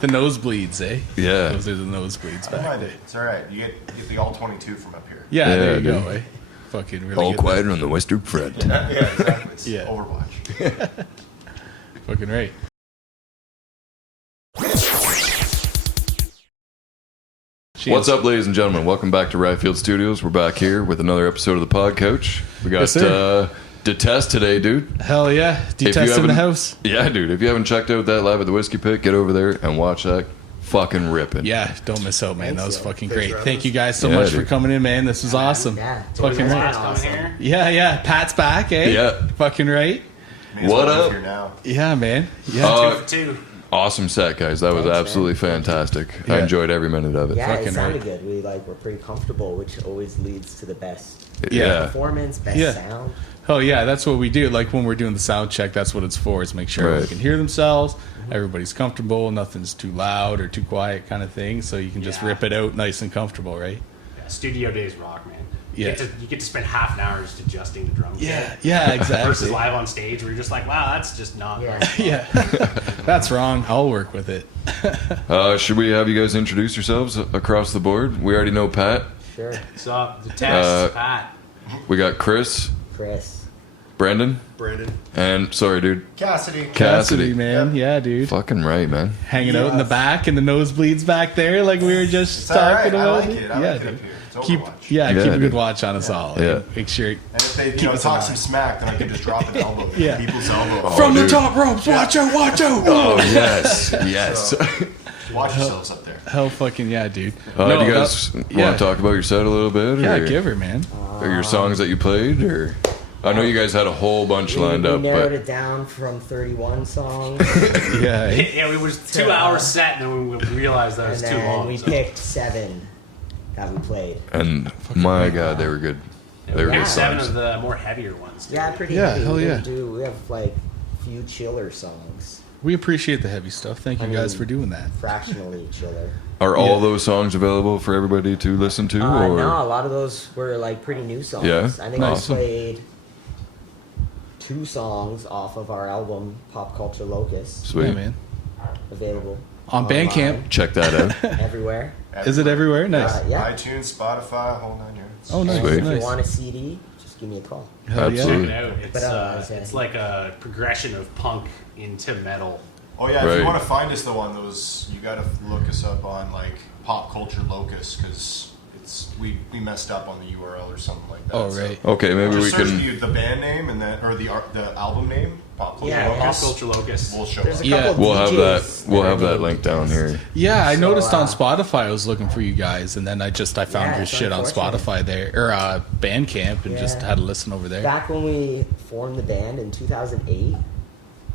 The nosebleeds, eh? Yeah. Those are the nosebleeds back there. It's all right. You get the all 22 from up here. Yeah, Yeah, there you dude. go, eh? Fucking really All good. quiet on the western front. Yeah, exactly. It's Yeah. Overwatch. Fucking right. What's up, ladies and gentlemen? Welcome back to Ryfield Studios. We're back here with another episode of the Pod Couch. We got Yes, sir. Detest today, dude. Hell yeah. Detest in the house. Yeah, dude. If you haven't checked out that live at the Whiskey Pit, get over there and watch that fucking ripping. Yeah, don't miss out, man. That was fucking Thanks great. for having Thank us. you guys so Yeah, much for dude. coming in, man. This was awesome. Yeah, Fucking right. awesome. Yeah. Pat's back, eh? Yeah. Fucking right. May as What well up? Here now. Yeah, man. Yeah. Two. Awesome set, guys. That was Thanks, absolutely man. fantastic. Yeah. I enjoyed every minute of it. Yeah, Fucking it sounded right. good. We were pretty comfortable, which always leads to the best Yeah. performance, best Yeah. sound. Oh yeah, that's what we do. Like when we're doing the sound check, that's what it's for. Is make sure everyone Right. can hear themselves, everybody's comfortable, nothing's too loud or too quiet, kind of thing. So you can just Yeah. rip it out nice and comfortable, right? Yeah, studio days rock, man. Yeah. You get to spend half an hour just adjusting the drum kit. Yeah, Versus exactly. live on stage where you're just like, wow, that's just not Yeah. right. Yeah, that's wrong. I'll work with it. Should we have you guys introduce yourselves across the board? We already know Pat. Sure. So, the test, Pat. We got Chris, Chris. Brendan, Brandon. and sorry, dude, Cassidy. Cassidy. man. Yep. Yeah, dude. Fucking right, man. Hanging out in the back and the nosebleeds back there, like we were just It's all right. talking I about. like it. I yeah, like it dude. up here. It's Keep, Overwatch. yeah, Yeah, keep a good dude. watch on us all. Yeah. Like, make sure. And if they Keep us talk in some line. smack, then I can just drop an elbow. Yeah. People's elbow. From the dude. top ropes, watch out, watch out. Oh yes, yes. Watch yourselves up there. Hell fucking yeah, dude. Do you guys that- want to talk about your set a little bit? Yeah, or, give her, man. or your songs that you played? Or I know you guys had a whole bunch lined we up, narrowed but it down from 31 songs, Yeah. Yeah, it was 2 hours set, and then we realized that it and was too then long. we so. picked 7 that we played. and my God, they were good. They were We good picked 7 songs. of the more heavier ones. Yeah, pretty Yeah, heavy. hell We yeah. didn't we have like a few chiller songs, We appreciate the heavy stuff. Thank you I guys mean, for doing that. fractionally chiller. Are all Yeah. those songs available for everybody to listen to? Or No, a lot of those were like pretty new songs. Yeah? I think Awesome. I played 2 songs off of our album Pop Culture Locust, sweet. Yeah, man. available On online, Bandcamp. Check that out. everywhere. Is it everywhere? Nice. Yeah. iTunes, Spotify, whole 9 yards. Oh, nice. Sweet. If you Nice. want a CD, just give me a call. Hell yeah. Absolutely. Check it out. It's, But, yeah. it's like a progression of punk into metal. Oh yeah, if Right. you want to find us though on those, you got to look us up on like Pop Culture Locust because it's we messed up on the URL or something like that. Oh, So right. Okay, maybe we just search can. the band name and then or the album name, Pop Culture Yeah, Pop Locust. Culture Locust. Will show There's up. a Yeah. couple We'll have DJs that. We'll that have are that named link down Detest. here. Yeah, I So, noticed on Spotify I was looking for you guys, and then I found Yeah, your it's shit on unfortunate. Spotify there or Bandcamp, and just Yeah. had to listen over there. Back when we formed the band in 2008,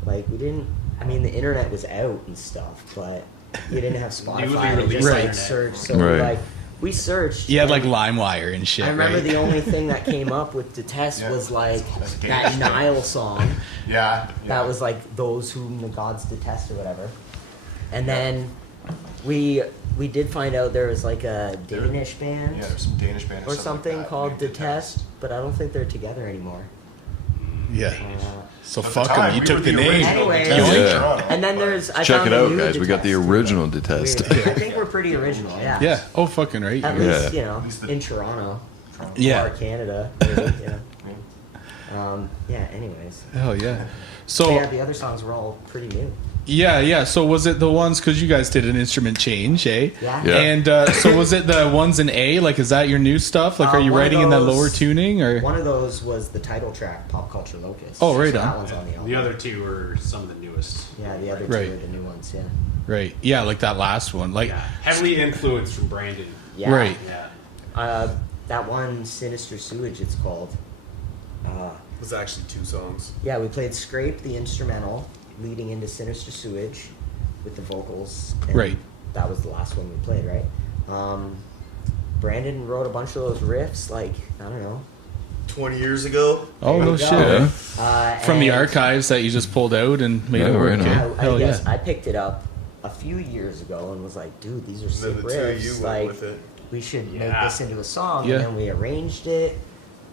like we didn't. I mean, the internet was out and stuff, but you didn't have Newly Spotify. We released just like internet. searched. So Right. like we searched. You had like and LimeWire and shit. I remember right? the only thing that came up with Detest Yeah. was like That's gay that shit. Nile song. Yeah, That was like those whom the gods detest or whatever. And then we did find out there was like a Danish band yeah. There's some Danish band or something something like that. called Maybe Detest, but I don't think they're together anymore. Yeah. Uh, So At the fuck time, them. You we took were the name. original Anyway. Detest in Yeah. Toronto, and then but- there's I Check found it a out, new guys. We got the Detest. original Detest. I think we're pretty original, yeah. Yeah. Oh, fucking right. At you are. least, you know, At least the- in Toronto. Yeah. Or Canada. Maybe, yeah, anyways. Hell yeah. But So yeah, the other songs were all pretty new. yeah. So was it the ones because you guys did an instrument change, eh? Yeah. Yeah. And so was it the ones in A? Like, is that your new stuff? Like, are you One of writing in that those- lower tuning or? One of those was the title track, Pop Culture Locust. Oh, right so on. That one's on the album. The other 2 are some of the newest. Yeah, the other Right. two are the new ones, yeah. Right. Yeah, like that last one. Like, Yeah, heavily influenced from Brandon. Yeah. Right. Yeah. That one, Sinister Sewage, it's called. It was actually 2 songs. Yeah, we played Scrape, the instrumental, leading into Sinister Sewage with the vocals. And Right. That was the last one we played, right? Brandon wrote a bunch of those riffs, like, I don't know. 20 years ago. oh There no you shit. go. eh? From the and archives that you just pulled out and made Yeah, it work. right eh? on. I Hell guess yeah. I picked it up a few years ago and was like, dude, these are And sick then the 2 of you riffs. went Like, with it. we should make Yeah. this into a song. Yeah. And then we arranged it,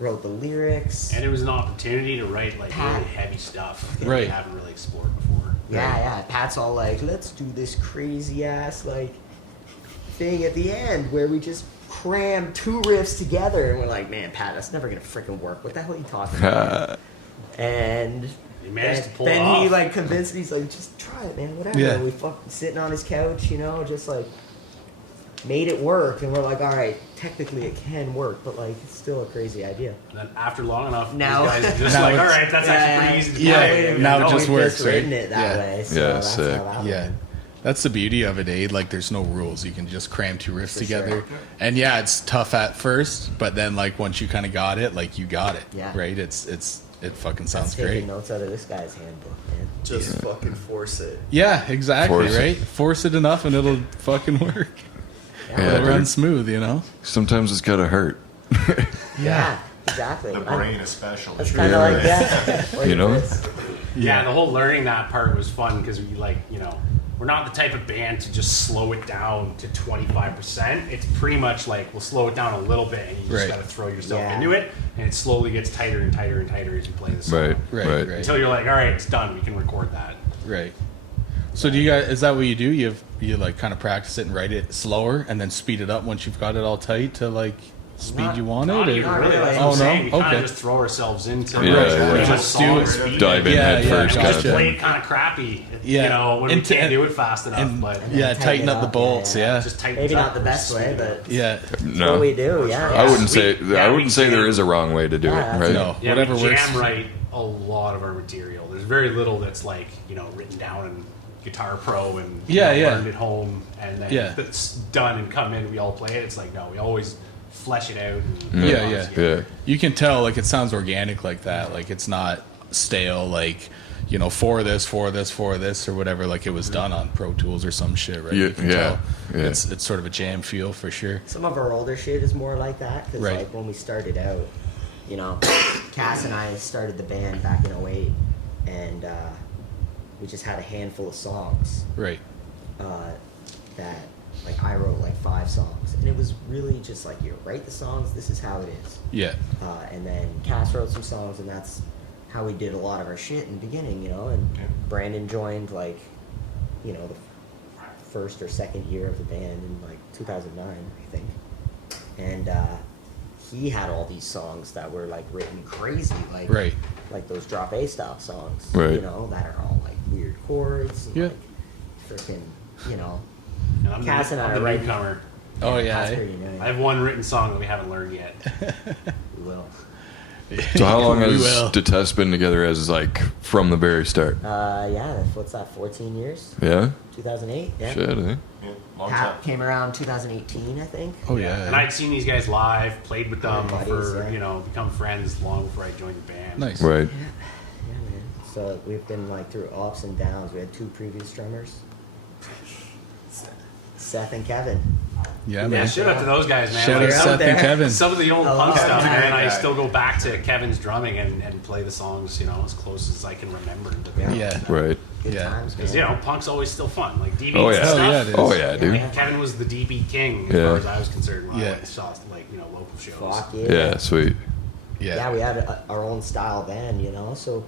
wrote the lyrics. And it was an opportunity to write like Pat. really heavy stuff that Right. we haven't really explored before. Yeah. Pat's all like, let's do this crazy ass like thing at the end where we just cram 2 riffs together, and we're like, man, Pat, that's never gonna freaking work. What the hell are you talking about? And He managed to pull it then off. he like convinced me. He's like, just try it, man. Whatever. Yeah. We fucking sitting on his couch, you know, just like made it work, and we're like, all right, technically it can work, but like it's still a crazy idea. And then after long enough, Now- these guys are just Now like, all it's- right, that's actually pretty easy to Yeah, play. yeah, now it No, just We've works, just written right? it that Yeah. way. So Yeah, that's sick. how that Yeah. went. That's the beauty of it, eh? Like, there's no rules. You can just cram 2 riffs For together. sure. And yeah, it's tough at first, but then, like, once you kind of got it, like, you got it. Yeah. Right? It fucking That's sounds taking great. notes out of this guy's handbook, man. Just fucking force it. Yeah, exactly, Force it. right? Force it enough and it'll fucking work. Yeah, It'll run dude. smooth, you know? Sometimes it's gotta hurt. Yeah, exactly. The brain especially. That's kind of like that. Or You know? this. Yeah, the whole learning that part was fun because we like, you know, we're not the type of band to just slow it down to 25%. It's pretty much like we'll slow it down a little bit and you just Right. got to throw yourself Yeah. into it, and it slowly gets tighter and tighter and tighter as you play the song. Right, Right, right. right. Until you're like, all right, it's done. We can record that. Right. So do you guys, is that what you do? You like kind of practice it and write it slower and then speed it up once you've got it all tight to like speed Not- you want Not it? even Or- really. That's what Oh, I'm no? saying. We kind Okay. of just throw ourselves into Yeah, yeah. Just do it. Dive in Yeah, head yeah, first, We kind just of play thing. it kind of crappy, Yeah. you know, when And we to- can't do it fast enough. and- But yeah, And tighten it up the bolts, yeah. just tighten Maybe it not up the or best way, speed it up. but Yeah. that's No. what we do. Yeah. I wouldn't say We- yeah, I we wouldn't say jam. there is a wrong way to do Yeah, it, that's right? No. Yeah, Whatever we works. jam write a lot of our material. There's very little that's like, you know, written down in Guitar Pro and you Yeah, know, yeah. learned at home, and then Yeah. it's done and come in. We all play it. It's like, no, we always flesh it out. And Yeah, put it yeah. together. Yeah. You can tell like it sounds organic like that. Like it's not stale like, you know, for this or whatever, like it was done on Pro Tools or some shit, right? Yeah, You can yeah, tell. yeah. It's sort of a jam feel for sure. Some of our older shit is more like that because Right. like when we started out, you know, Cass and I started the band back in '08, and we just had a handful of songs Right. that like I wrote like 5 songs, and it was really just like you write the songs, this is how it is, Yeah. and then Cass wrote some songs, and that's how we did a lot of our shit in the beginning, you know. And Yeah. Brandon joined like, you know, the first or second year of the band in like 2009, I think, and he had all these songs that were like written crazy, like Right. like those drop A style songs, Right. you know, that are all like weird chords, and, Yeah. like freaking, you know. And I'm Cass and I I'm are the writing- newcomer. Oh yeah. That's eh? pretty new. I have one written song that we haven't learned yet. We will. So how long We has will. Detest been together as like from the very start? Yeah, what's that? 14 years? Yeah? 2008. Yeah. Shit, eh? Yeah, long Pat time. came around 2018, I think. Oh yeah. And I'd seen these guys live, played with them Buddies, for, yeah. you know, become friends long before I joined the band. Nice. Right. Yeah, man. So we've been like through ups and downs. We had 2 previous drummers, Seth and Kevin. Yeah, Yeah, man. shout out to those guys, man. Shout out Like, out Seth there. and Kevin. some of the old I punk love stuff, that man. I guy. still go back to Kevin's drumming and play the songs, you know, as close as I can remember. Yeah. Right. Good Yeah. times, man. Because, you know, punk's always still fun. Like, DB Oh yeah. stuff. yeah, it is. Oh yeah, dude. Like, Kevin was the DB king as Yeah. far as I was concerned when Yeah. I like, saw, like, you know, local shows. Fuck yeah. Yeah, sweet. Yeah. Yeah, we had our own style band, you know, so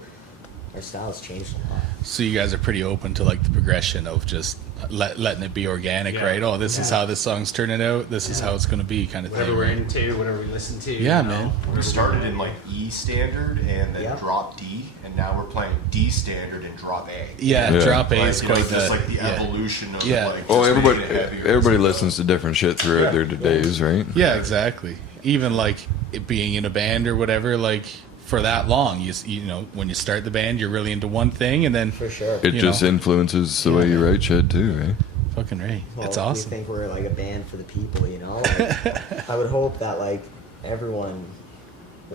our style's changed a lot. So you guys are pretty open to like the progression of just letting it be organic, Yeah. right? Oh, this is how this song's turning out. This is how it's going to be, kind of Whatever thing. we're Right? into, whatever we listen to. Yeah, you know, man. whatever We started we're in like E standard and then Yep. drop D, and now we're playing D standard and drop A. Yeah, Yeah. drop A Like, is you know, quite just the like the yeah. evolution of Yeah. like. Oh, just everybody making it heavier. everybody listens to different shit throughout their days, right? Yeah, exactly. Even like it being in a band or whatever, like for that long, you know, when you start the band, you're really into one thing, and then For sure. It You just know. influences the way you write shit too, right? fucking right. Well, That's We awesome. think we're like a band for the people, you know. Like, I would hope that like everyone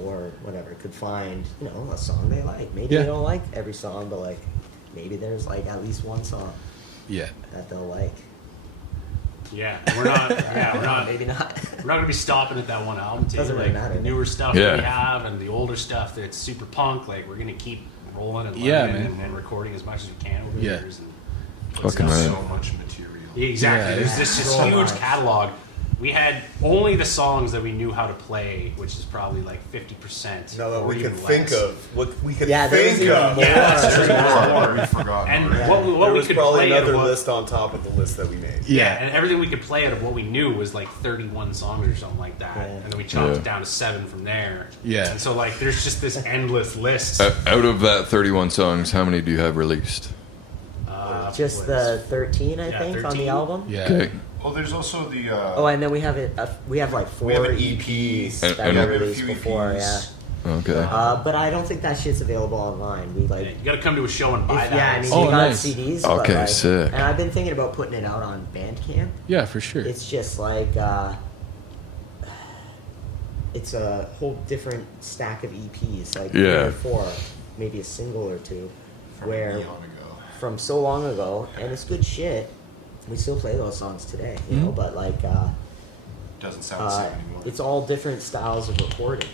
or whatever could find, you know, a song they like. Maybe Yeah. they don't like every song, but like maybe there's like at least one song Yeah. that they'll like. Yeah, we're not. Yeah, we're not. Maybe not. We're not gonna be stopping at that one album too. Doesn't really Like matter. the newer stuff Yeah. that we have and the older stuff that's super punk. Like we're gonna keep rolling and Yeah, learning man. and recording as much as we can over the Yeah. years. And Fucking There's right. so much material. exactly. Yeah, There's this so huge much. catalog. we had only the songs that we knew how to play, which is probably like 50%. No, that or we even could less. think of. What we could Yeah, there was think even of. more. Yeah, that's true. Yeah. We've forgotten. And already. what There we was could probably play out another of what, list on top of the list that we made. yeah, and everything we could play out of what we knew was like 31 songs or something like that, Yeah. and then we chopped Yeah. it down to 7 from there. Yeah. and so like there's just this endless list. Out of that 31 songs, how many do you have released? Just was- the 13, I Yeah, think, on 13. the album. Yeah. Okay. Well, there's also the. Oh, and then we have we have like 4 We have an EPs And- that and- we we have a released few before. EPs. Okay. But I don't think that shit's available online. We like. You gotta come to a show and buy If, that. yeah, I mean, Oh, we got nice. CDs. But Okay, like, sick. And I've been thinking about putting it out on Bandcamp. Yeah, for sure. It's just like it's a whole different stack of EPs, like 3 Yeah. or 4, maybe a single or 2, From where eon ago. from so long ago, and it's good shit. We still play those songs today, you know, but like Doesn't sound the same anymore. it's all different styles of recording,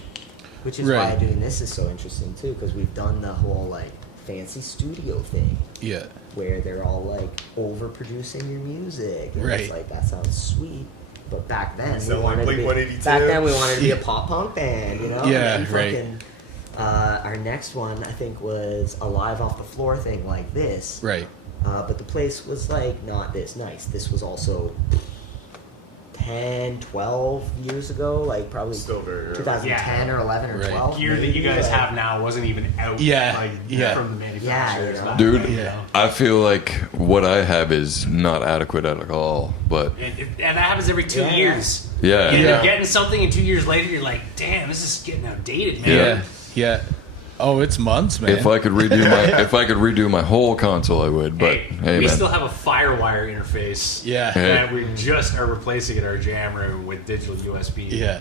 which is why Right. doing this is so interesting too, because we've done the whole like fancy studio thing Yeah. where they're all like overproducing your music. And Right. It's like that sounds sweet, but back then we Sound like wanted to be. Blink-182. Back then we wanted to be a pop punk band, you know. Yeah, And right. fucking, our next one I think was a live off the floor thing like this. Right. But the place was like not this nice. This was also 10, 12 years ago, like probably Still very early. 2010 Yeah. or 11 or Right. 12. gear that maybe, you guys like- have now wasn't even out Yeah, like, yeah. from the manufacturers. Yeah, back Dude, then, you Yeah. know? I feel like what I have is not adequate at all, but And that happens every 2 Yeah. years. yeah. You end Yeah. up getting something, and 2 years later, you're like, "Damn, this is getting outdated, man." Yeah. Yeah. Yeah. Oh, it's months, man. If I could redo my whole console, I would. But hey, we man. still have a FireWire interface. Yeah. Hey. that we just are replacing in our jam room with digital USB. Yeah.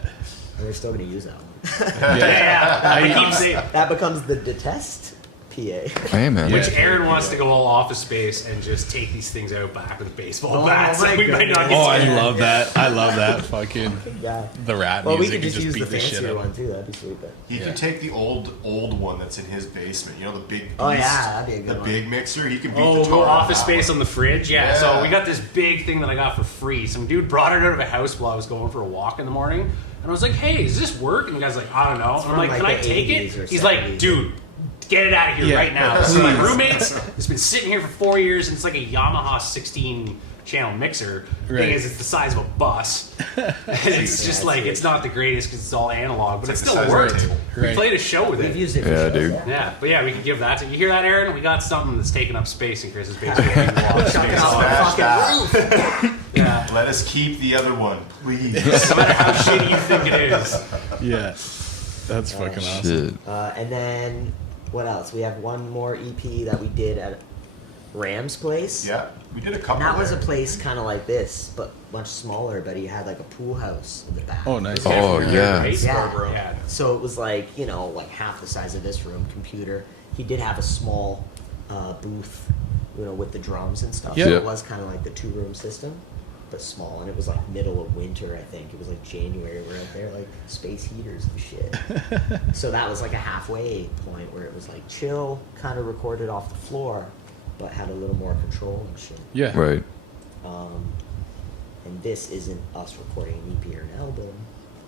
And we're still going to use that one. yeah. I keep saying. That becomes the Detest PA. Hey, man. Yeah. Which Aaron wants to go all Office Space and just take these things out back with a baseball Oh bat. So my we might not goodness. get Oh, I scared. love that. I love that fucking Yeah. the rat Well, we music could and just use beat the the shit fancier out. one too. That'd be sweet. But He Yeah. can take the old one that's in his basement. You know, the big beast, Oh, yeah, that'd be a good the one. big mixer. He can beat Oh, the tar out of Office that Space one. on the fridge? Yeah. Yeah. So we got this big thing that I got for free. Some dude brought it out of a house while I was going for a walk in the morning. And I was like, "Hey, does this work?" And the guy's like, "I don't know." And I'm from, like, like, "Can I the take 80s or it?" He's like, 70s. "Dude, get it out of here Yeah. right now." This is my Please. roommate's. It's been sitting here for 4 years, and it's like a Yamaha 16-channel mixer. Right. Thing is, it's the size of a bus. And it's just Yeah, like, sweet. it's not the greatest because it's all analog, but it It's still like the size of a worked. table. We Right. played a show with we've it. used it for Yeah, shows, dude. Yeah, but yeah, we could give that to you. Hear that, Aaron? We got something that's taking up space in Chris's basement. We can walk Chuck it space off on. the Smash fucking that. roof. Yeah. Let us keep the other one, please. No matter how shitty you think it is. Yeah. That's fucking awesome. Shit. And then what else? We have one more EP that we did at Ram's place. Yeah, we did a couple. And that was a there. place kind of like this, but much smaller. But he had like a pool house in the back. Oh, nice. Oh, yeah. Right? Yeah. Yeah. So it was like, you know, like half the size of this room, computer. He did have a small booth, you know, with the drums and stuff. Yeah. So Yeah. it was kind of like the 2-room system, but small. And it was like middle of winter, I think. It was like January. We're out there, like space heaters and shit. So that was like a halfway point where it was like chill, kind of recorded off the floor, but had a little more control and shit. Yeah. Right. And this isn't us recording an EP or an album,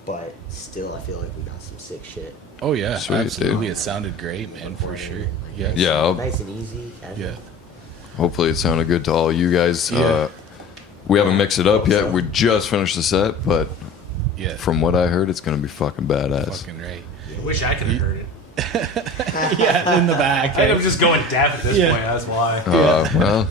but still, I feel like we got some sick shit. Oh yeah. Sweet, Absolutely. dude. It sounded great, man, for sure. Like, Yeah. nice- Yeah, I'll- nice and easy. Casual. Yeah. Hopefully it sounded good to all you guys. Yeah. We haven't mixed it up Hope yet. so. We just finished the set, but Yeah. from what I heard, it's going to be fucking badass. Fucking right. I wish I could have heard it. Yeah, in the back. I think I'm just going deaf at this Yeah. point. That's why. Well,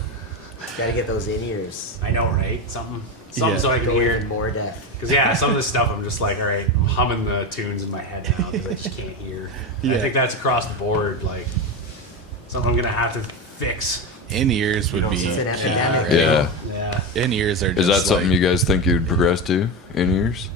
Gotta get those in-ears. I know, right? Something Yeah. so I can Go hear. even more deaf. Because yeah, some of this stuff I'm just like, all right, I'm humming the tunes in my head now because I just can't hear. And I Yeah. think that's across the board, like something I'm gonna have to fix. In ears would be. It's an key, epidemic. right? yeah. Yeah. In ears are. Is just that something like, you guys think you'd progress to? In ears?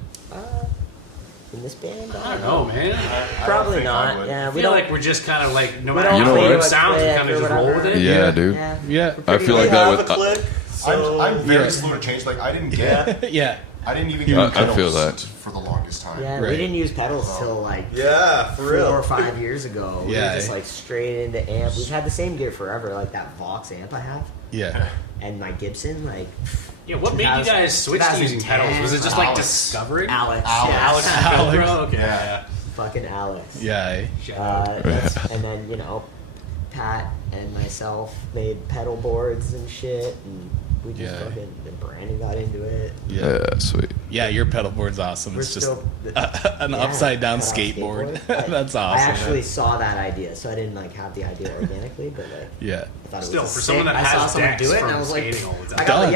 In this band, I don't know, man. I Probably think I not. would. Yeah, I we feel don't. like we're just kind of like, no we matter don't You how know play good it what? sounds, we click kind or of just roll with whatever. it. Yeah, Yeah. dude. Yeah. Yeah. I feel like We that have would. a click, so I'm very Yeah. slow to change. Like I didn't get. Yeah. I didn't even I get feel pedals that. for the longest time. Yeah, Right. we didn't use pedals till like yeah, for 4 real. or 5 years ago. We Yeah, were just eh? like straight into amp. We've had the same gear forever, like that Vox amp I have, Yeah. and my Gibson. Like, Yeah, what made you guys switch to using pedals? Was it just like Alex. discovering? Alex. Alex. Yeah. Alex. Okay. Yeah. Fucking Alex. Yeah. And then, Pat and myself made pedal boards and shit, and we just Yeah. fucking, and Brandon got into it. Yeah. Yeah, sweet. Yeah, your pedal board's awesome. We're It's just still an upside down skateboard. That's awesome. I actually man. saw that idea, so I didn't have the idea organically, but Yeah. I thought it Still, was for someone that I saw has someone decks do it, and I from was like, skating all the time. I got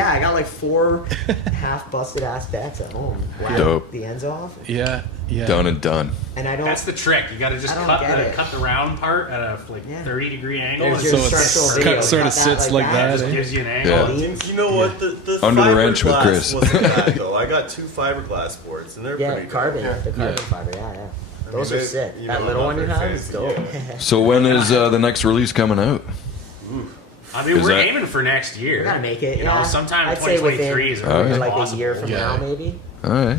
4 half busted ass decks at home. Wow. Dope. The ends off, Yeah. Yeah. Done and done. and I don't. That's the trick. You got to just I don't get it. cut the round part at a Yeah. 30-degree angle. There's and your So it's instructional cut- video. sort of Cut sits like it that. just eh? gives you an angle. Yeah. You know what? The Under the wrench with fiberglass Chris. wasn't bad though. I got 2 fiberglass boards, and they're Yeah, pretty carbon. Yeah. The carbon Yeah. fiber. Yeah. mean, Those are they- sick. you That know, little I'm one you not have very is dope. fancy, So when is the next release coming out? I mean, Is we're that- aiming for next year. We gotta make it. You know, sometime in I'd say 2023 is within, Alright. like a year from Yeah. now, maybe. All right.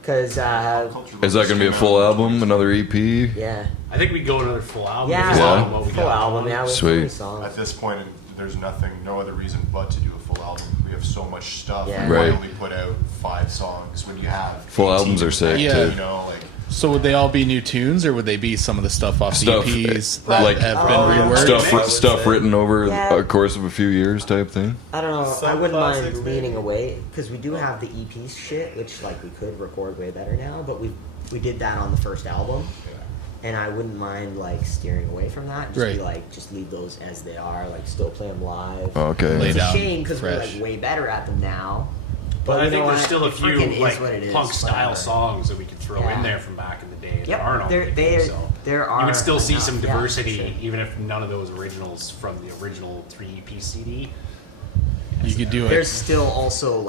Because Is that going to be a full album, another E EP? yeah, I think we'd go another full album. yeah, based Yeah. on what we full got album. going. Yeah, with Sweet. 20 songs. At this point, there's no other reason but to do a full album. We have so much stuff. Yeah. We Right. only put out 5 songs when you have Full 18 albums are sick, Yeah. too. You know, like So would they all be new tunes, or would they be some of the stuff off Stuff, the EPs that like, have been Oh, reworked? Stuff written over Yeah. a course of a few years type thing? I don't know. Some I wouldn't classics, mind leaning maybe. away because we do have the EP shit, which we could record way better now. But we did that on the first album, and I wouldn't mind steering away from that. Just be Right. just leave those as they are. Still play them live. Okay. Lay It's a down shame because we're fresh. way better at them now. But I you think know there's what? still a It few freaking is what it is, punk style whatever. songs that we could throw Yeah. in there from back in the day that Yep, aren't on there- EP, there- so there are you would still see enough, some yeah, for diversity, sure. even if none of those originals from the original 3 EP CD. You could do There's it. still also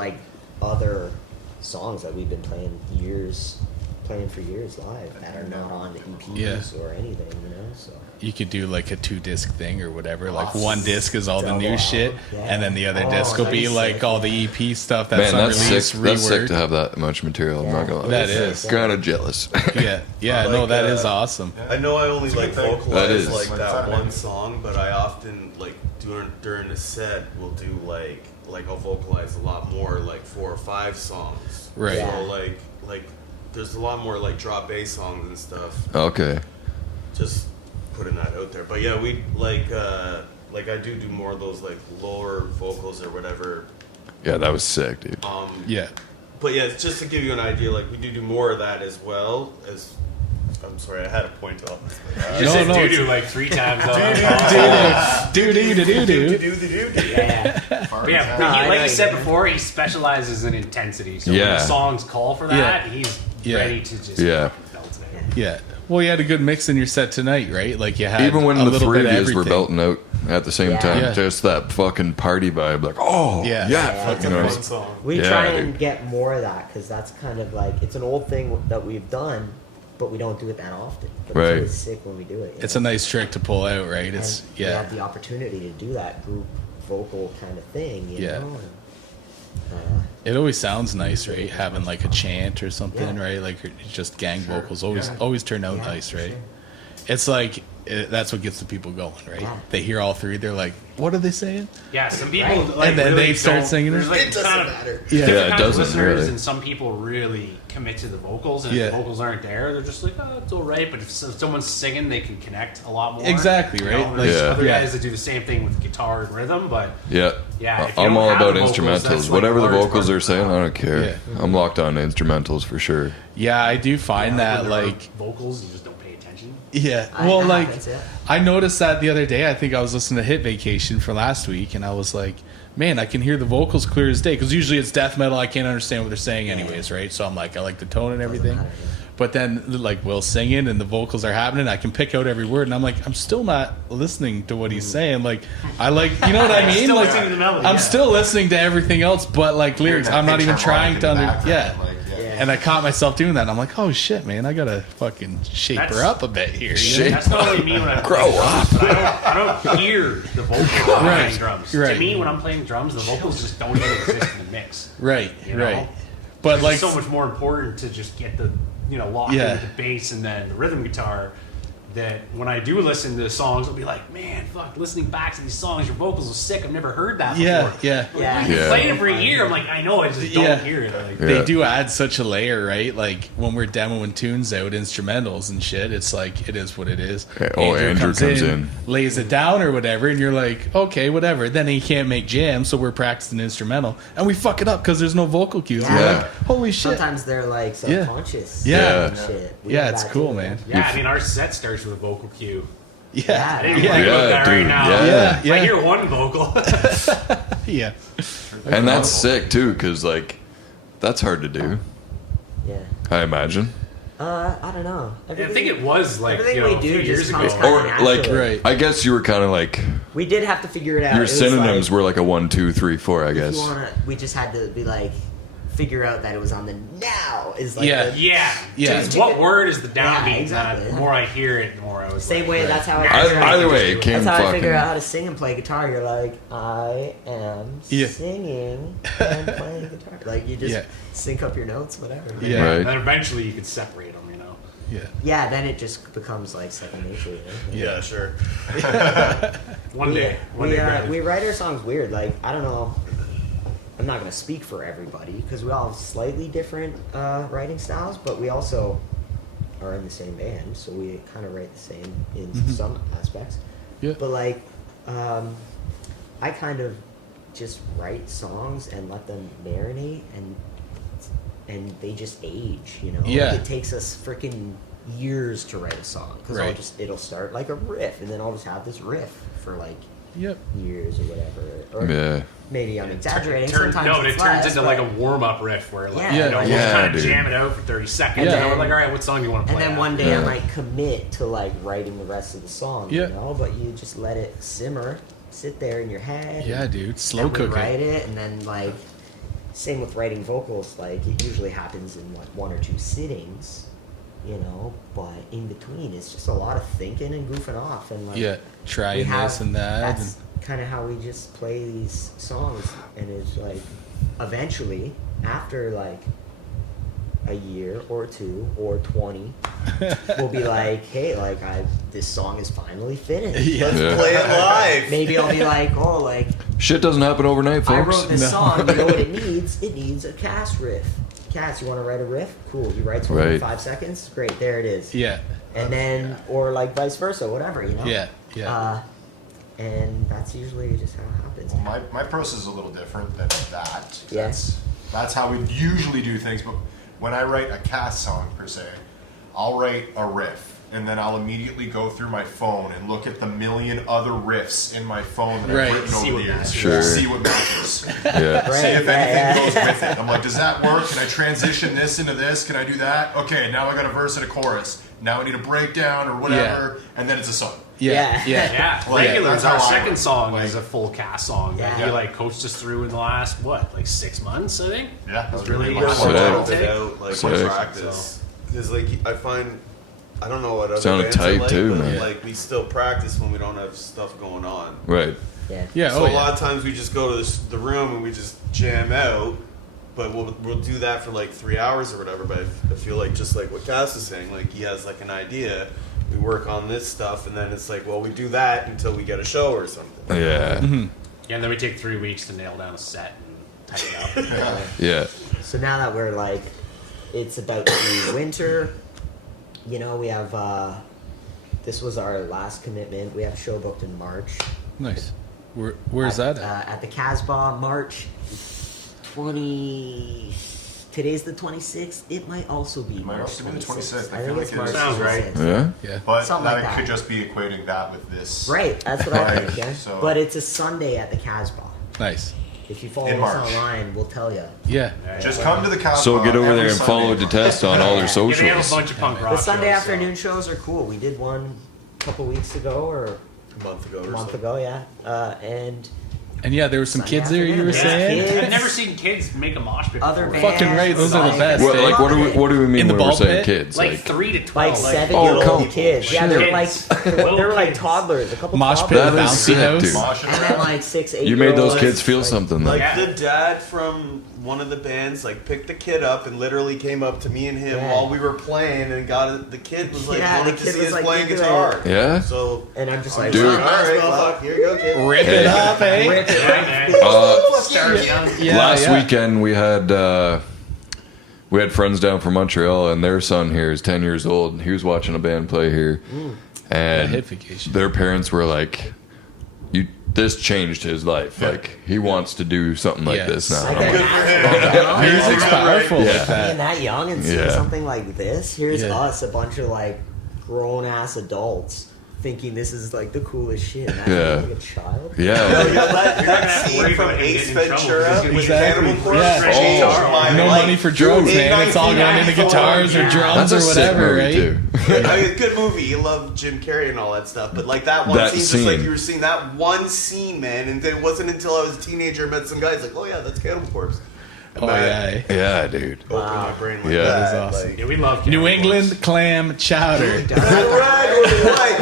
other songs that we've been playing for years live that are not on the EPs Yeah. or anything, So You could do a 2-disc thing or whatever. Awesome. One disc is all the Double new album, shit, yeah. and then the other Oh, disc will be that'd be sick, all the yeah. EP stuff that's Man, that's unreleased, sick. That's sick reworked. to have that much material. I'm not going to lie. That is. Kind of jealous. Yeah, yeah, no, Like, that is awesome. I know I only It's a good thing. vocalize That is. that one song, but I often during the set will do I'll vocalize a lot more 4 or 5 songs. Right. Yeah. So there's a lot more drop bass songs and stuff. Okay. Just putting that out there. But yeah, we I do more of those lower vocals or whatever. Yeah, that was sick, dude. Yeah, But yeah, it's just to give you an idea, we do more of that as well as. I'm sorry, I had a point off. You said no, doo-doo 3 times on that. do yeah, But yeah, No, I like know you you said do. before, he specializes in intensity. So Yeah. when the songs call for that, he's Yeah. ready to just Yeah. belt it out. yeah. Well, you had a good mix in your set tonight, right? You had Even when a the little three bit of of you were everything. belting out at the same Yeah. time, Yeah. just that fucking party vibe. Yeah. Yeah, fucking it's a nice. song. we Yeah, try dude. and get more of that because that's kind of it's an old thing that we've done, but we don't do it that often. But Right. It's always sick when we do it. It's a nice trick to pull out, right? It's And we yeah, have the opportunity to do that group vocal kind of thing, you Yeah. know. it always sounds nice, right? Having a chant or something, Yeah. right? Just gang vocals always turn out Yeah, nice, for right? sure. It's that's what gets the people going, right? Yeah. They hear all three, they're like, "What are they saying?" Yeah, some people Right. And then really they start don't- singing it. there's, It doesn't kind of matter. Yeah. different Yeah, it kinds of doesn't, listeners, really. and some people really commit to the vocals, and Yeah. if the vocals aren't there, they're just oh, it's all right. But if someone's singing, they can connect a lot more. Exactly, You know, right? There's Yeah. other Yeah. guys that do the same thing with guitar and rhythm, but Yeah. Yeah, if you I'm don't all have about the vocals, instrumentals. that's, Whatever a the large vocals part are of saying, the I don't care. Yeah. I'm locked on to instrumentals for sure. Yeah, I do find that When there are like vocals, you just don't pay attention. yeah. I- Well, that like happens, yeah. I noticed that the other day. I think I was listening to Hit Vacation for last week, and I was like, man, I can hear the vocals clear as day. Because usually it's death metal. I can't understand what they're saying anyways, right? So I'm like, I like the tone and everything. matter, yeah. But then, like, Will's singing and the vocals are happening. I can pick out every word, and I'm like, I'm still not listening to what he's saying. Like, I like, you know what I mean? Still Like, listening to the melody, I'm yeah. still listening to everything else, but like lyrics. I'm not even trying to under. Yeah. Yeah. And I caught myself doing that. And I'm like, oh shit, man, I gotta fucking shape That's- her up a bit here. You know? Shape That's not only me when I'm Grow playing drums, but I don't hear the vocals when I'm Right, playing drums. right. To me, when I'm playing drums, the vocals just don't even exist in the mix. Right, You know? right. But like, It's so much more important to just get the lock Yeah. in with the bass and then the rhythm guitar that when I do listen to songs, I'll be like, man, fuck, listening back to these songs, your vocals are sick. I've never heard that before. Yeah. Yeah. You played it for a year. I'm like, I know, I just don't hear it. Like, They do add such a layer, right? Like when we're demoing tunes out, instrumentals and shit, it's like, it is what it is. Andrew comes in, lays it down or whatever, and you're like, okay, whatever. Then he can't make jams, so we're practicing instrumental, and we fuck it up because there's no vocal cues. Yeah. We're like, holy shit. Sometimes they're like subconscious. Yeah. and shit. We Yeah, have it's that cool, too, man. yeah, I mean, our set starts with a vocal cue. Yeah. I didn't Yeah. think about that dude, right now. yeah. If I hear one vocal. Yeah. and that's sick too, because like that's hard to do. Yeah. I imagine. I don't know. I think it was like, everything you know, we a do few years just ago. comes kinda Or like, naturally. Right. I guess you were kind of like We did have to figure it out. your It was synonyms like, were like a 1, 2, 3, 4. I if guess. you wanna, we just had to be like, figure out that it was on the now is like Yeah. the Yeah. Yeah. Because what word is the downbeat? Yeah, exactly. The more I hear it, the more I was same like, way. That's how I. Right. figure out- Either way, it came That's how I fucking. figure out how to sing and play guitar. You're like, I am Yeah. singing and playing guitar. Like you just Yeah. sync up your notes, whatever. Yeah. Right. And then eventually you could separate them, you know. Yeah. Yeah, then it just becomes like second nature. You know? Yeah, sure. One We, day. One day. Brandon. we write our songs weird. Like I don't know. I'm not going to speak for everybody because we all have slightly different writing styles, but we also are in the same band, so we kind of write the same in some aspects. Yeah. But like, I kind of just write songs and let them marinate, and they just age. You know. Yeah. Like, it takes us freaking years to write a song because Right. it'll start like a riff, and then I'll just have this riff for like Yep. years or whatever. Or Yeah. maybe I'm exaggerating. It Sometimes it's turns less, into but- like a warm up riff where like Yeah. you know, Yeah, we'll kind of dude. jam it out for 30 seconds, Yeah. and then we're like, all right, what song do you want to And play? then now? one day I Yeah. might commit to like writing the rest of the song, Yeah. you know. But you just let it simmer, sit there in your head. Yeah, and dude. Slow then we cooking. write it, and then like same with writing vocals. Like it usually happens in like 1 or 2 sittings, you know. But in between, it's just a lot of thinking and goofing off, and like Yeah. we Trying have- this and that. That's kind of how we just play these songs, and it's like eventually after like a year or 2 or 20 we'll be like, hey, like this song is finally finished. Yeah. Yeah. Play it live. Maybe I'll be like, oh, like Shit doesn't happen overnight, I folks. wrote this No. song, you know what it needs? It needs a Cass riff. Cass, you want to write a riff? Cool. You write something in Right. 5 seconds? Great, there it is. Yeah. And then, or like vice versa, whatever, you know? Yeah. Yeah. And that's usually just how it happens. Well, my process is a little different than that. Yes. That's how we usually do things. But when I write a cast song per se, I'll write a riff, and then I'll immediately go through my phone and look at the million other riffs in my phone that Right. I've written See over what the years. matches. Sure. See what matches. Yeah. Right. See if yeah, anything yeah. goes with it. I'm like, does that work? Can I transition this into this? Can I do that? Okay, now I got a verse and a chorus. Now I need a breakdown or whatever, and then it's a song. Yeah. Yeah. Yeah, Like, Regulars, that's our how I second work. song Like- is a full cast song that Yeah. he like coached us through in the last like 6 months, I think. Yeah, that was really really good. much Sick. fun. Build it out like Sick. with practice. Because like I find, I don't know what other Sounded bands are tight, like, too, but man. like we still practice when we don't have stuff going on. Right. Yeah. Yeah. So Oh, a yeah. lot of times we just go to the room and we just jam out, but we'll do that for like 3 hours or whatever. But I feel like just like what Cass is saying, like he has like an idea, we work on this stuff, and then it's like, well, we do that until we get a show or something. Yeah. Yeah, and then we take 3 weeks to nail down a set and type it up. Yeah. So now that we're like, it's about to be winter, you know, we have, this was our last commitment. We have a show booked in March. Nice. Where's that at? At the Casbah, March 20. Today's the 26th. It might also be Might March also be the 26th. I I feel think like it's it March sounds right. 26th. Yeah. Yeah. But Something that like that. could just be equating that with this. Right, that's what I think, yeah. So- But it's a Sunday at the Casbah. Nice. If you follow In us March. online, we'll tell you. Yeah. Just come to the Casbah. So get over every there and Sunday follow in March. Detest on all their Yeah, Yeah, they have a socials. bunch of punk rock The Sunday shows, afternoon shows are cool. We did one a couple weeks ago or A month ago a or month something. ago, yeah. And And yeah, there were some Sunday kids there. You were afternoon, Yeah. saying. kids. I've never seen kids make a mosh pit Other before. bands. Fucking right, those are the like- best. What, like, what do we mean In the when we're ball saying pit? kids? Like 3 to 12. like 7-year-old come- kids. Yeah, they're like Kids. they Little were like kids. toddlers. A couple Mosh pit, toddlers. That is bouncy sick, house. dude. Moshing And then around. like 6, 8. You made those year-olds, kids feel like- something, Like though. Yeah. the dad from one of the bands like picked the kid up and literally came up to me and him while we were playing and got it. The kid was like wanted to see us playing guitar. Yeah. So And I'm just like, Dude. all right, well, here you go, kid. Rip it up, eh? Rip it up. Last weekend we had friends down from Montreal, and their son here is 10 years old. He was watching a band play here, and hit vacation. their parents were like, this changed his life. Like, he wants to do something like this now. Like I'm like, Music's powerful Yeah. like being that. that young and seeing Yeah. something like this, here's Yeah. us, a bunch of like grown ass adults, thinking this is like the coolest shit. And Yeah. like a child. yeah. That You're not gonna have to scene worry from about him Ace getting in trouble Ventura because with Exactly. Cannibal Corpse Yeah. changed Oh. my No life. money for drugs, Dude, man. It's all going into 1994, guitars or drums That's a or sick whatever, movie, right? too. I mean, good movie. You love Jim Carrey and all that stuff, but like that one That scene, just like scene. you were seeing that one scene, man. And then it wasn't until I was a teenager I met some guys like, oh yeah, that's Cannibal Corpse. And Oh, that yeah. Yeah, dude. opened my brain like Yeah. that. That is awesome. Like, Yeah, we love New Cannibal England Corpse. clam chowder. right.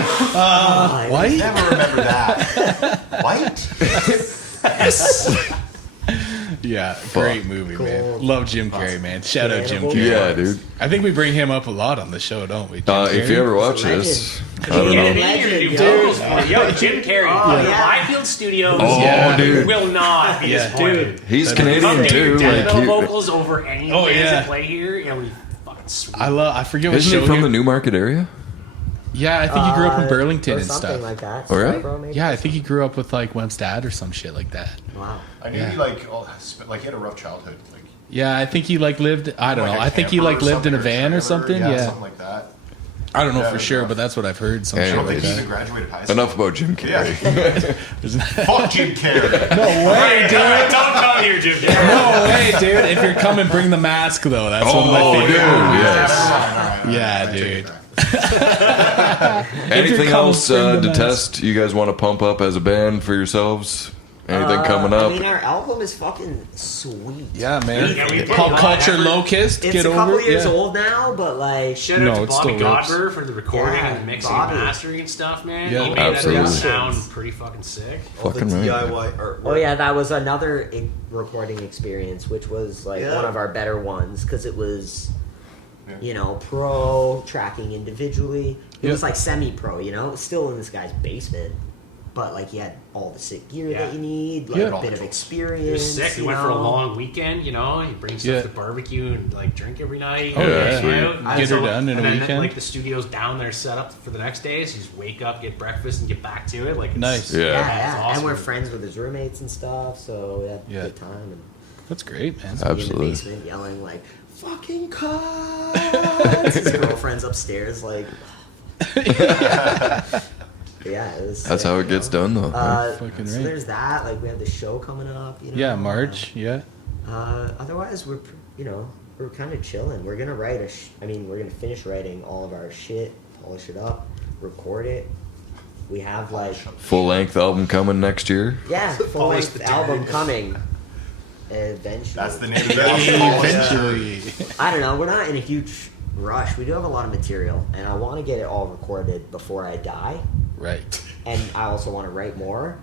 White? Never remember that. White? Yeah, great movie, man. Love Jim Carrey, man. Shout out Jim Carey. Yeah, dude. I think we bring him up a lot on the show, don't we? Jim If Carrey? you ever watch Legend. this, I Get don't it know. in here, Legend, dude. dude. Yo, Jim Carrey. yeah. Byfield Studios. Oh, Yeah. dude. Will not be Yeah. disappointed. He's That Canadian, Come do too. death Like, metal he- vocals over any Oh, bands yeah. that play here. It'll be fucking sweet. I forget what Isn't show he from he- the Newmarket area? Yeah, I think he grew up in Or Burlington and something stuff. like that. Oh, really? Scarborough, maybe? Yeah, I think he grew up with like Went's dad or some shit like that. Wow. I knew he like he had a rough childhood. Like Yeah, I think he like lived. I don't like know. a I think he camper like or lived in a something, van or trailer. something. Yeah, Yeah, something like that. I don't know Yeah, for it was sure, rough. but that's what I've heard. Some Hey, I shit don't like think he even that. graduated high school. Enough about Jim Carrey. Yeah. Fuck Jim Carrey. No way, dude. Don't come here, Jim Carrey. No way, dude. If you're coming, bring the mask though. That's one of my Oh, favorite dude, movies. yes. Yeah, dude. Anything coming, else, bring the mask. Detest, you guys want to pump up as a band for yourselves? Anything coming I up? mean, our album is fucking sweet. Yeah, man. Yeah, we put Pop a lot of culture effort. locust. It's Get a over couple it. years Yeah. old now, but like, Shout out No, to it Bobby still rips. Godber for the recording Yeah, and the mixing Bobby. and mastering and stuff, man. Yeah, he made absolutely. that sound pretty fucking sick. all the Fucking right. DIY artwork. oh yeah, that was another recording experience, which was like Yeah. one of our better ones because it was, Yeah. you know, pro tracking individually. It Yeah. was like semi-pro, you know, still in this guy's basement, but like he had all the sick gear Yeah. that you need, like Yeah. a bit of experience. It was sick. He you went for a know? long weekend, you know. He brings stuff Yeah. to barbecue and like drink every night. Oh, and yeah. hang out. Sweet. Get her done in a and then, weekend. Like the studio's down there set up for the next day, so you just wake up, get breakfast, and get back to it. Like it's, Nice. Yeah. Yeah, it's yeah. awesome. And we're friends with his roommates and stuff, so we had Yeah. a good time. And That's great, man. be in Absolutely. the basement yelling like "fucking cuts." His girlfriend's upstairs, like. Yeah, it was That's sick, how you it gets know? done, though. Fucking so right. there's that. Like we have the show coming up. You know? Yeah, March. Yeah. Otherwise, we're kind of chilling. We're gonna write we're gonna finish writing all of our shit, polish it up, record it. We have like Full-length album coming next year. full Polish length the album dirt. coming. Eventually. That's the name of the album. Eventually. I don't know. We're not in a huge rush. We do have a lot of material, and I want to get it all recorded before I die. Right. And I also want to write more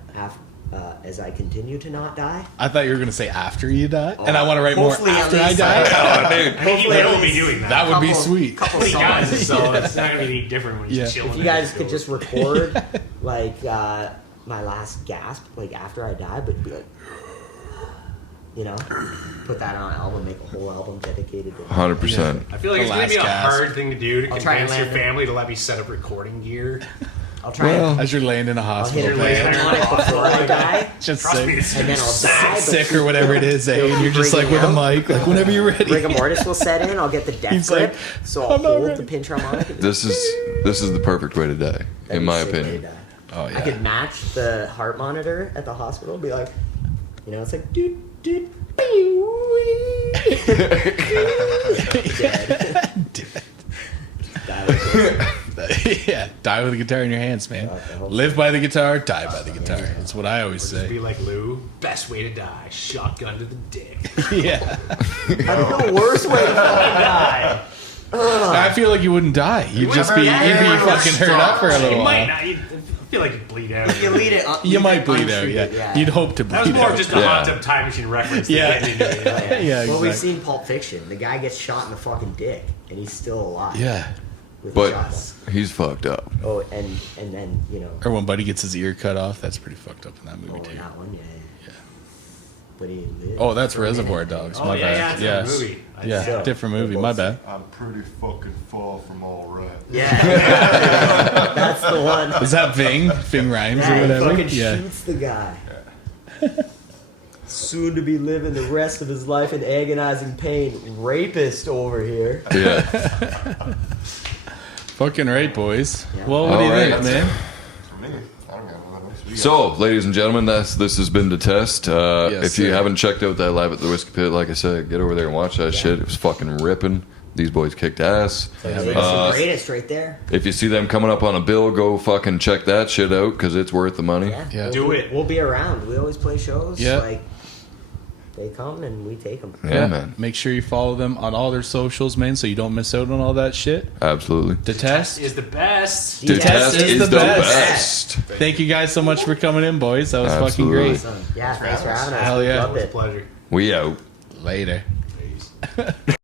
as I continue to not die. I thought you were gonna say after you die, and I want to write more Hopefully at after I least die. Oh, dude. I mean, he Hopefully will at be least doing that. That would be Couple- sweet. couple He does, songs. so it's not gonna be any different when he's Yeah. chilling. If you there. guys could just record like my last gasp, like after I die, but be like, you know, put that on an album, make a whole album dedicated to. 100%. I feel like The it's gonna be a last gasp. hard thing to do to I'll try and convince your land it. family to let me set up recording gear. I'll try. and As you're laying in a I'll hit hospital a later. bed, rhythm on it before I die, just Trust me, sick, it's and then I'll die. but sick or whatever it is, eh? And you're just like with a mic, like whenever you're ready. Rigor mortis will set in. I'll get the death He's grip, like, so I'll "I'm not hold ready." the pinch harmonic. and This is the perfect way to die, that'd in be my sick way to opinion. die. Oh yeah. I could match the heart monitor at the hospital. Be like, you know, it's like doot doot. Yeah, die with a guitar in your hands, man. Okay, hopefully. Live by the guitar, die by the guitar. That's what I always Just be say. like Lou, best way to die, shotgun to the dick. Yeah. The worst way to fucking die. I feel like you wouldn't die. You'd just be, you'd be fucking hurt up for a You little might while. not. feel like you bleed out. You lead it. You might bleed out, yeah. You'd hope to bleed That was more out. just a hot tub time machine reference. to Yeah. get into it. Yeah, Well, we've exactly. seen Pulp Fiction. The guy gets shot in the fucking dick, and he's still alive. Yeah. With But shots. he's fucked up. Oh, and then Or when Buddy gets his ear cut off, that's pretty fucked up in that movie too. that one, yeah. But he lived Oh, that's for a Reservoir minute. Dogs. Oh, My yeah, bad. yeah, it's a movie. Yeah, So- different movie. My bad. I'm pretty fucking far from all right. Yeah, that's the one. Is that Ving? Ving Rhymes Yeah, or he whatever? fucking Yeah. shoots the guy. Soon to be living the rest of his life in agonizing pain. Rapist over here. Yeah. Fucking right, boys. Yeah. Well, what do you All right. think, man? For me, I don't got nothing else. So, ladies and gentlemen, this has been Detest. Yes, if you sir. haven't checked out that live at the Whiskey Pit, like I said, get over there and watch that shit. It was fucking ripping. These boys kicked ass. It's the greatest right there. If you see them coming up on a bill, go fucking check that shit out because it's worth the money. Yeah. Yeah. Do it. We'll be around. We always play shows. Yeah. Like, they come and we take them. Yeah, man. Make sure you follow them on all their socials, man, so you don't miss out on all that shit. Absolutely. Detest. Is the best. Detest is is the the best. best. Thank you guys so much for coming in, boys. That was Absolutely. fucking great. Awesome. Yeah, thanks for having us. Hell yeah. Loved It was a it. pleasure. We out. Later. Peace.